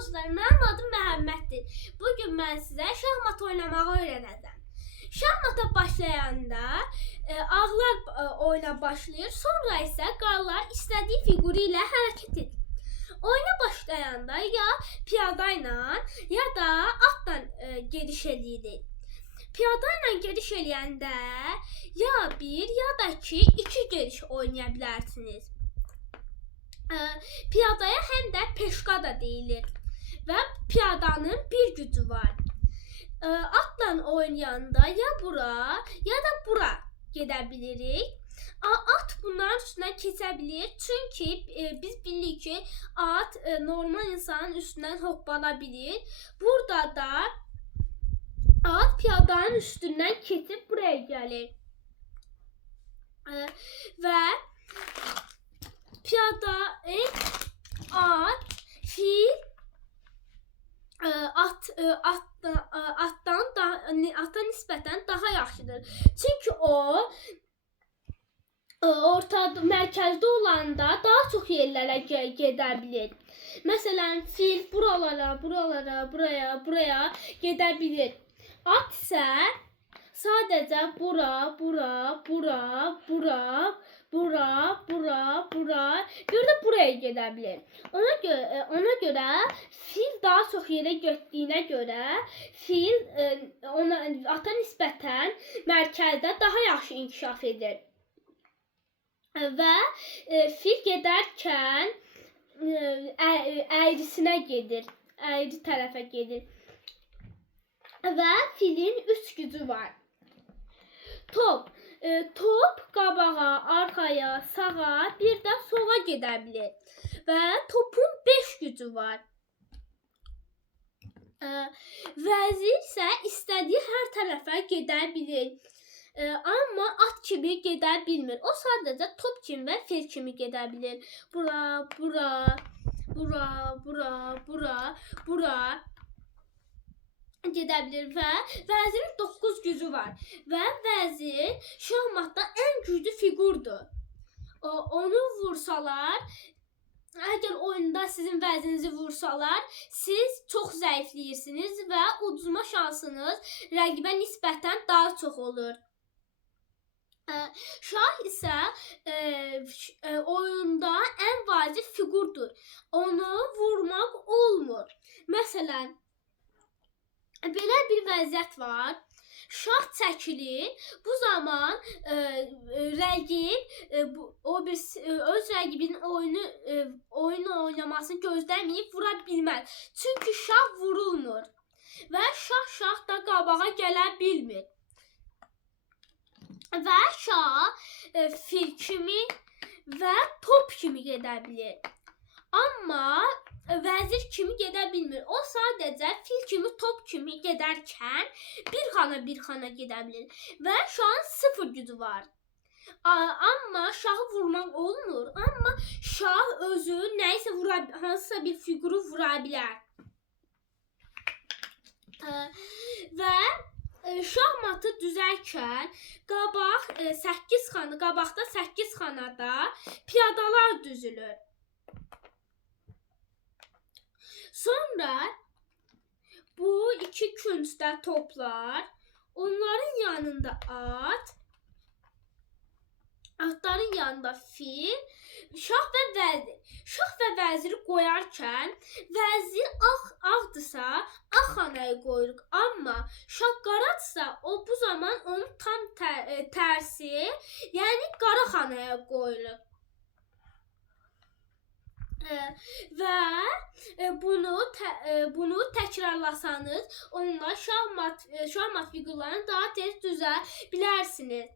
dostlar, mənim adım Məhəmməddir. Bugün mən sizə şahmat oynamağı öyrənəcəm. Şahmata başlayanda ağlar oyuna başlayır, sonra isə qarlar istədiyi fiquru ilə hərəkət edir. Oyuna başlayanda ya piyada ilə ya da atla gediş edirik. Piyada ilə gediş eləyəndə ya bir ya da iki gediş oynaya bilərsiniz. Piyadaya həm də peşka da deyilir və piyadanın bir gücü var. Atla oynayanda ya bura ya da bura gedə bilirik. At bunların üstündən keçə bilir, çünki biz bilirik ki, at normal insanın üstündən hoppana bilir. Burada da at piyadanın üstündən keçib buraya gəlir və piyada, at, fil ata nisbətən daha yaxşıdır. Çünki o mərkəzdə olanda daha çox yerlərə gedə bilir. Məsələn, fil buralara, buraya gedə bilir. At isə sadəcə bura, bir də buraya gedə bilir. Ona görə fil daha çox yerə getdiyinə görə fil ata nisbətən mərkəzdə daha yaxşı inkişaf edir. Və fil gedərkən əyrisinə gedir, əyri tərəfə gedir. Və filin 3 gücü var. Top qabağa, arxaya, sağa, bir də sola gedə bilir. Və topun 5 gücü var. Vəzir isə istədiyi hər tərəfə gedə bilir. Amma at kimi gedə bilmir. O sadəcə top kimi və fil kimi gedə bilir. Bura gedə bilir və vəzirin 9 gücü var və vəzir şahmatda ən güclü fiqurdur. Onu vursalar, əgər oyunda sizin vəzirinizi vursalar, siz çox zəifləyirsiniz və uduzma şansınız rəqibə nisbətən daha çox olur. Şah isə oyunda ən vacib fiqurdur. Onu vurmaq olmur. Məsələn, belə bir vəziyyət var. Şah çəkilir. Bu zaman rəqib öz rəqibinin oyun oynamasını gözləməyib vura bilməz. Çünki şah vurulmur və şah da qabağa gələ bilmir. Və şah fil kimi və top kimi gedə bilir. Amma vəzir kimi gedə bilmir. O sadəcə fil kimi, top kimi gedərkən bir xana gedə bilir. Və şahın 0 gücü var. Amma şahı vurmaq olmur. Amma şah özü nəyisə hansısa bir fiquru vura bilər. Və şahmatı düzərkən qabaqda 8 xanada piyadalar düzülür. Sonra bu iki küncdə toplar, onların yanında atların yanında fil, şah və vəzir. Şah və vəziri qoyarkən vəzir ağdırsa, ağ xanaya qoyuruq. Amma şah qaradırsa, bu zaman onun tam tərsi, yəni qara xanaya qoyuruq. Və bunu təkrarlasanız, onunla şahmat fiqurlarını daha tez düzə bilərsiniz.